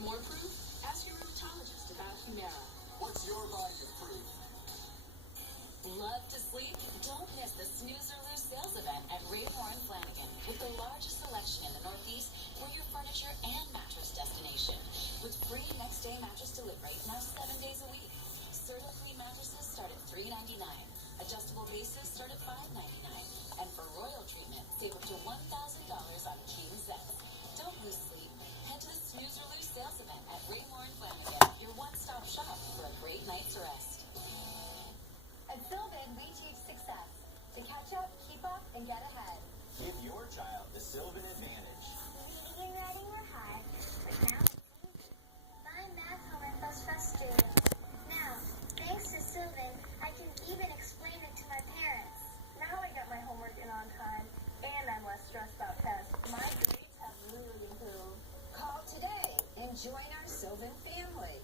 More proof? Ask your rheumatologist about Humira. What's your body of proof? Love to sleep? Don't miss the Snooze or Lose sales event at Raymore and Flanagan. With the largest selection in the Northeast, we're your furniture and mattress destination. With free next day mattress delivery now 7 days a week. Certa-Clean mattresses start at $3.99. Adjustable bases start at $5.99. And for royal treatment, save up to $1,000 on king sets. Don't lose sleep. Head to the Snooze or Lose sales event at Raymore and Flanagan, your one-stop shop for a great night's rest. At Sylvan, we teach success. To catch up, keep up, and get ahead. Give your child the Sylvan advantage. Reading and writing were hard, but now it's easy. My math homework was frustrating. Now, thanks to Sylvan, I can even explain it to my parents. Now I get my homework in on time, and I'm less stressed about tests. My grades have really improved. Call today and join our Sylvan family.